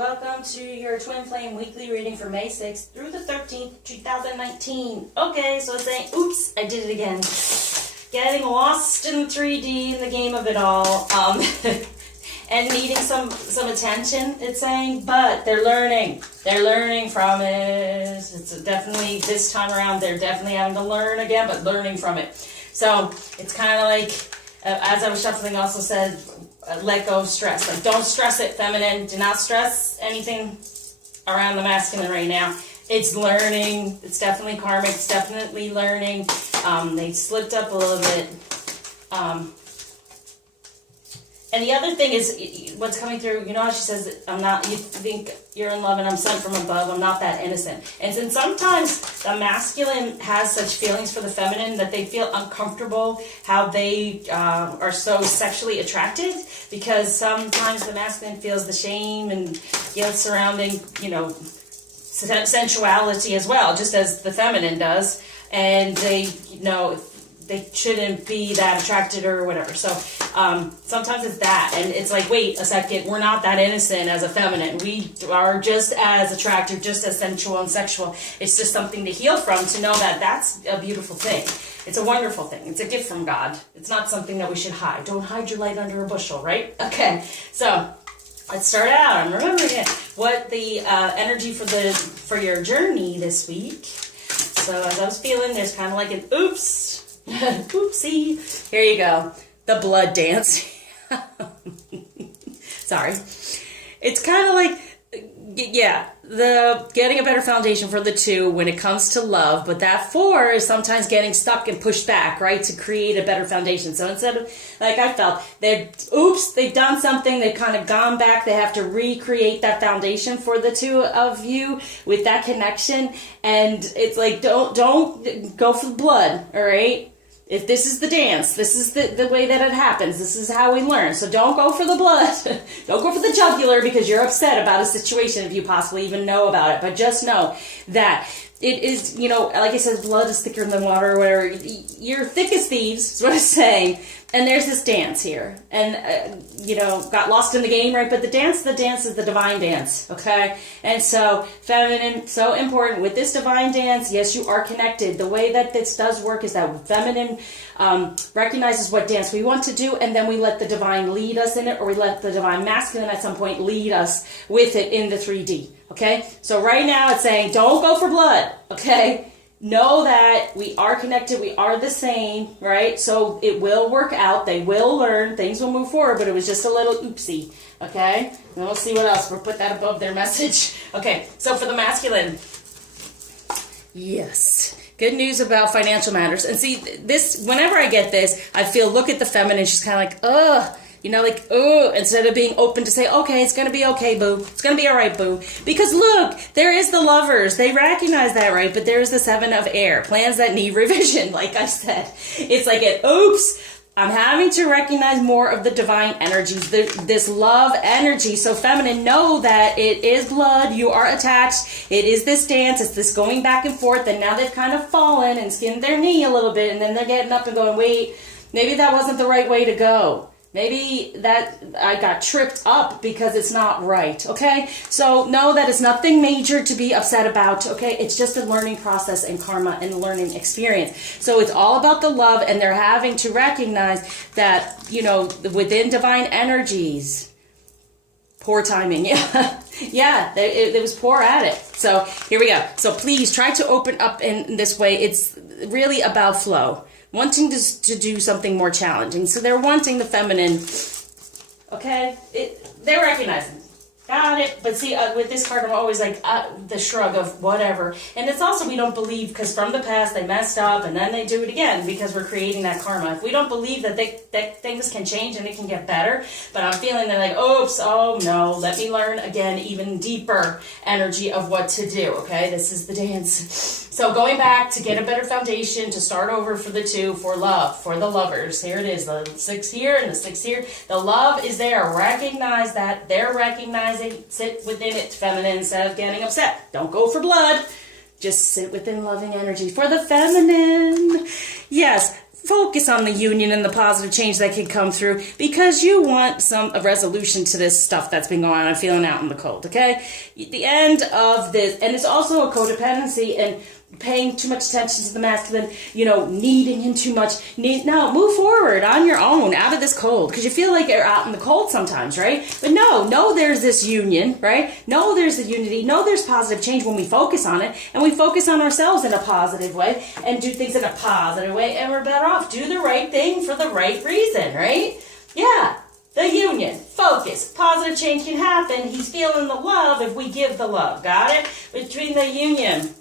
welcome to your Twin Flame weekly reading for May 6th through the 13th, 2019. Okay, so it's saying, oops, I did it again. Getting lost in 3D in the game of it all, and needing some attention, it's saying, but they're learning from it. It's definitely, this time around, they're definitely having to learn again, but learning from it. So, it's kind of like, as I was shuffling, also said, let go of stress. Like, don't stress it, feminine. Do not stress anything around the masculine right now. It's learning. It's definitely karmic. It's definitely learning. They slipped up a little bit. And the other thing is, what's coming through, you know how she says, I'm not, you think you're in love and I'm sent from above, I'm not that innocent. And since sometimes the masculine has such feelings for the feminine that they feel uncomfortable how they are so sexually attracted, because sometimes the masculine feels the shame and guilt surrounding, you know, sensuality as well, just as the feminine does. And they, you know, they shouldn't be that attracted or whatever. So sometimes it's that. And it's like, wait a second, we're not that innocent as a feminine. We are just as attractive, just as sensual and sexual. It's just something to heal from, to know that that's a beautiful thing. It's a wonderful thing. It's a gift from God. It's not something that we should hide. Don't hide your light under a bushel, right? Okay, so let's start out. I'm remembering what the energy for your journey this week. So as I was feeling, there's kind of like an oops. Oopsie. Here you go. The blood dance. Sorry. It's kind of like, yeah, the getting a better foundation for the two when it comes to love, but that 4 is sometimes getting stuck and pushed back, right, to create a better foundation. So instead of, like I felt, they've done something, they've kind of gone back, they have to recreate that foundation for the two of you with that connection, and it's like, don't go for the blood, all right? If this is the dance, this is the way that it happens, this is how we learn. So don't go for the blood. Don't go for the jugular because you're upset about a situation if you possibly even know about it. But just know that it is, you know, like I said, blood is thicker than water or whatever. You're thick as thieves is what it's saying. And there's this dance here. And, you know, got lost in the game, right? But the dance is the divine dance, okay? And so, feminine, so important. With this divine dance, yes, you are connected. The way that this does work is that feminine recognizes what dance we want to do, and then we let the divine lead us in it, or we let the divine masculine at some point lead us with it in the 3D, okay? So right now it's saying, don't go for blood, okay? Know that we are connected, we are the same, right? So it will work out, they will learn, things will move forward, but it was just a little oopsie, okay? And we'll see what else, we'll put that above their message. Okay, so for the masculine, yes, good news about financial matters. And see, this, whenever I get this, I feel, look at the feminine, she's kind of like, ugh. You know, like, oh, instead of being open to say, okay, it's going to be okay, boo. It's going to be all right, boo. Because look, there is the lovers. They recognize that, right? But there's the 7 of air. Plans that need revision, like I said. It's like an oops. I'm having to recognize more of the divine energies, this love energy. So feminine, know that it is blood. You are attached. It is this dance. It's this going back and forth. And now they've kind of fallen and skinned their knee a little bit. And then they're getting up and going, wait, maybe that wasn't the right way to go. Maybe that I got tripped up because it's not right, okay? So know that it's nothing major to be upset about, okay? It's just a learning process and karma and learning experience. So it's all about the love, and they're having to recognize that, you know, within divine energies, poor timing, yeah. Yeah, it was poor at it. So here we go. So please try to open up in this way. It's really about flow. Wanting to do something more challenging. So they're wanting the feminine, okay? They're recognizing. Got it. But see, with this card, I'm always like, the shrug of whatever. And it's also, we don't believe, because from the past, they messed up, and then they do it again, because we're creating that karma. If we don't believe that things can change and it can get better, but I'm feeling they're like, oops, oh no, let me learn again, even deeper energy of what to do, okay? This is the dance. So going back to get a better foundation, to start over for the 2, for love, for the lovers. Here it is, the 6 here and the 6 here. The love is there. Recognize that. They're recognizing. Sit within it, feminine, instead of getting upset. Don't go for blood. Just sit within loving energy. For the feminine, yes, focus on the union and the positive change that can come through, because you want a resolution to this stuff that's been going on and feeling out in the cold, okay? The end of this, and it's also a codependency and paying too much attention to the masculine, needing him too much. No, move forward on your own out of this cold, because you feel like you're out in the cold sometimes, right? But no, there's this union, right? No, there's the unity. No, there's positive change when we focus on it, and we focus on ourselves in a positive way and do things in a positive way, and we're better off. Do the right thing for the right reason, right? Yeah. The union, focus, positive change can happen. He's feeling the love if we give the love. Got it? Between the union.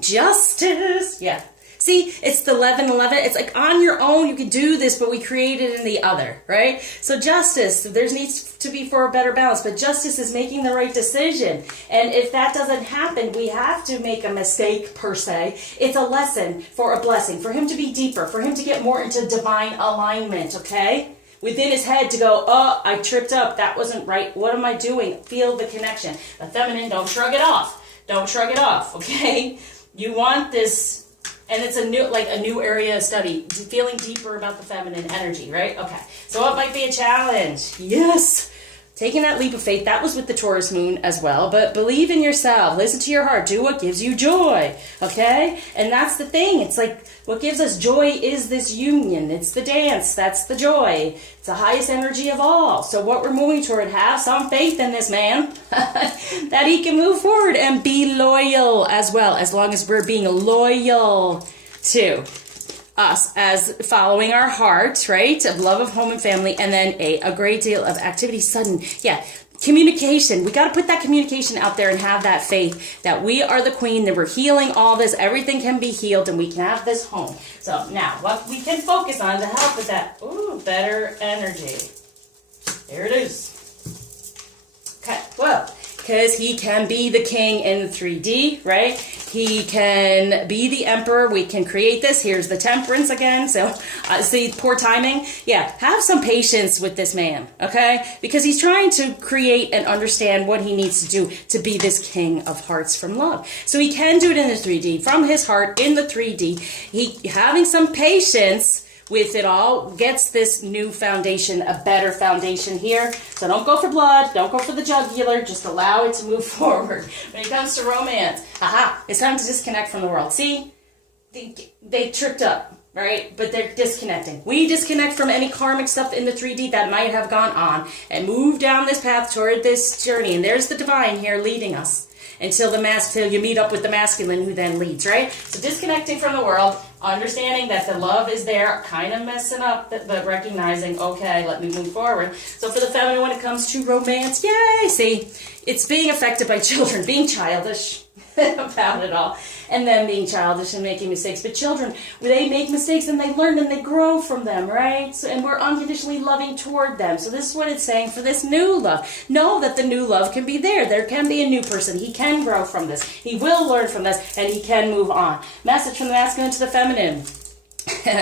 Justice. Yeah. See, it's the 11-11. It's like on your own, you can do this, but we create it in the other, right? So justice, there needs to be for a better balance, but justice is making the right decision. And if that doesn't happen, we have to make a mistake, per se. It's a lesson for a blessing, for him to be deeper, for him to get more into divine alignment, okay? Within his head to go, oh, I tripped up. That wasn't right. What am I doing? Feel the connection. The feminine, don't shrug it off. Don't shrug it off, okay? You want this, and it's a new area of study, feeling deeper about the feminine energy, right? Okay, so it might be a challenge. Yes, taking that leap of faith. That was with the Taurus moon as well, but believe in yourself. Listen to your heart. Do what gives you joy, okay? And that's the thing. It's like what gives us joy is this union. It's the dance. That's the joy. It's the highest energy of all. So what we're moving toward, have some faith in this man that he can move forward and be loyal as well, as long as we're being loyal to us as following our heart, right? Of love of home and family, and then a great deal of activity, sudden, communication. We got to put that communication out there and have that faith that we are the queen, that we're healing all this. Everything can be healed, and we can have this home. So now, what we can focus on to help with that, better energy. There it is. Okay, well, because he can be the king in the 3D, right? He can be the emperor. We can create this. Here's the temperance again. So, see, poor timing. Yeah, have some patience with this man, okay? Because he's trying to create and understand what he needs to do to be this king of hearts from love. So he can do it in the 3D, from his heart in the 3D. He having some patience with it all gets this new foundation, a better foundation here. So don't go for blood, don't go for the jugular, just allow it to move forward. When it comes to romance, it's time to disconnect from the world. See, they tripped up, right? But they're disconnecting. We disconnect from any karmic stuff in the 3D that might have gone on and move down this path toward this journey. And there's the divine here leading us until you meet up with the masculine who then leads, right? So disconnecting from the world, understanding that the love is there, kind of messing up, but recognizing, okay, let me move forward. So for the feminine, when it comes to romance, yay! See, it's being affected by children, being childish about it all, and then being childish and making mistakes. But children, they make mistakes and they learn and they grow from them, right? So, and we're unconditionally loving toward them. So this is what it's saying for this new love. Know that the new love can be there. There can be a new person. He can grow from this. He will learn from this, and he can move on. Message from the masculine to the feminine.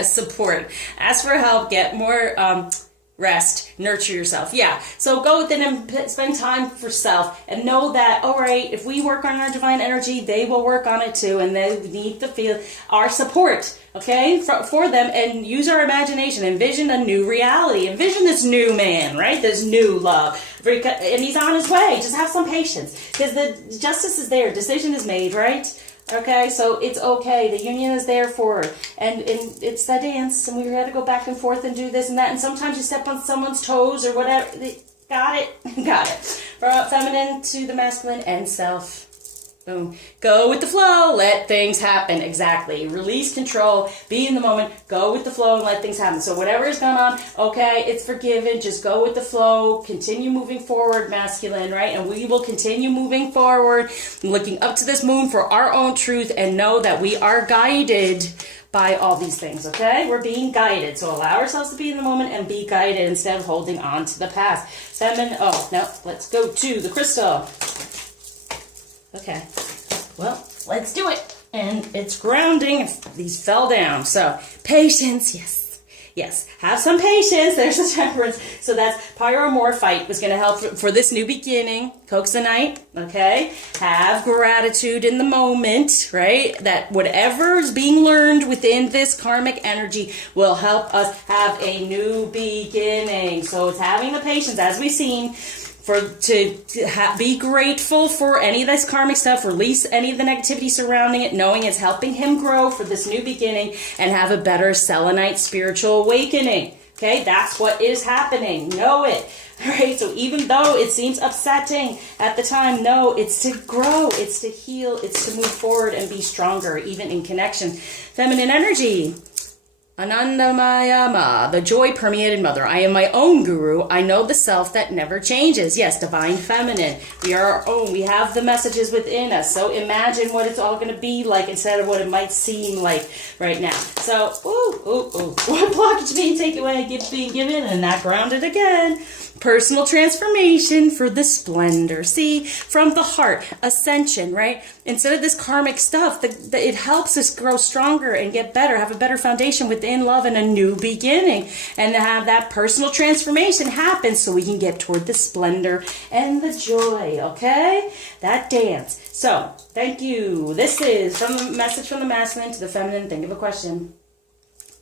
Support. Ask for help. Get more rest, nurture yourself. Yeah, so go within and spend time for self, and know that, all right, if we work on our divine energy, they will work on it too, and they need to feel our support, okay, for them, and use our imagination. Envision a new reality. Envision this new man, right, this new love, and he's on his way. Just have some patience, because the justice is there. Decision is made, right? Okay, so it's okay. The union is there for her. And it's that dance, and we got to go back and forth and do this and that. And sometimes you step on someone's toes or whatever. Got it. Got it. From feminine to the masculine and self. Boom. Go with the flow. Let things happen. Exactly. Release control. Be in the moment. Go with the flow and let things happen. So whatever is going on, okay, it's forgiven. Just go with the flow. Continue moving forward, masculine, right? And we will continue moving forward, looking up to this moon for our own truth, and know that we are guided by all these things, okay? We're being guided. So allow ourselves to be in the moment and be guided instead of holding on to the past. Let's go to the crystal. Okay, well, let's do it. And it's grounding. These fell down. So, patience, yes. Yes, have some patience. There's the temperance. So that's pyromorphite was going to help for this new beginning. Coxonite, okay? Have gratitude in the moment, right? That whatever is being learned within this karmic energy will help us have a new beginning. So it's having the patience, as we've seen, be grateful for any of this karmic stuff, release any of the negativity surrounding it, knowing it's helping him grow for this new beginning and have a better selenite spiritual awakening. Okay, that's what is happening. Know it. All right, so even though it seems upsetting at the time, no, it's to grow, it's to heal, it's to move forward and be stronger, even in connection. Feminine energy. Anandamayama, the joy permeated mother. I am my own guru. I know the self that never changes. Yes, divine feminine. We are our own. We have the messages within us. So imagine what it's all going to be like instead of what it might seem like right now. So, what blockage being taken away, gift being given, and not grounded again. Personal transformation for the splendor. See, from the heart, ascension, right? Instead of this karmic stuff, it helps us grow stronger and get better, have a better foundation within love and a new beginning. And to have that personal transformation happen so we can get toward the splendor and the joy, okay? That dance. So, thank you. This is from the message from the masculine to the feminine. Think of a question.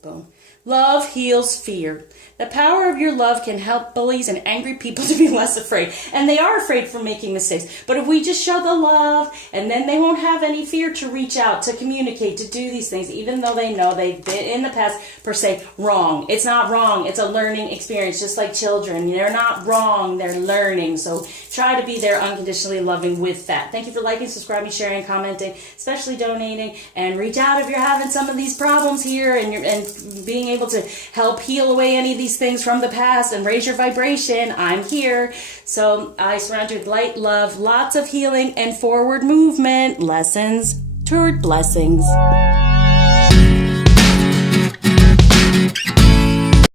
Boom. Love heals fear. The power of your love can help bullies and angry people to be less afraid. And they are afraid from making mistakes. But if we just show the love, and then they won't have any fear to reach out, to communicate, to do these things, even though they know they've been in the past, per se, wrong. It's not wrong. It's a learning experience, just like children. They're not wrong. They're learning. So try to be there unconditionally loving with that. Thank you for liking, subscribing, sharing, commenting, especially donating. And reach out if you're having some of these problems here and being able to help heal away any of these things from the past and raise your vibration. I'm here. So I surround you with light, love, lots of healing and forward movement, lessons toward blessings.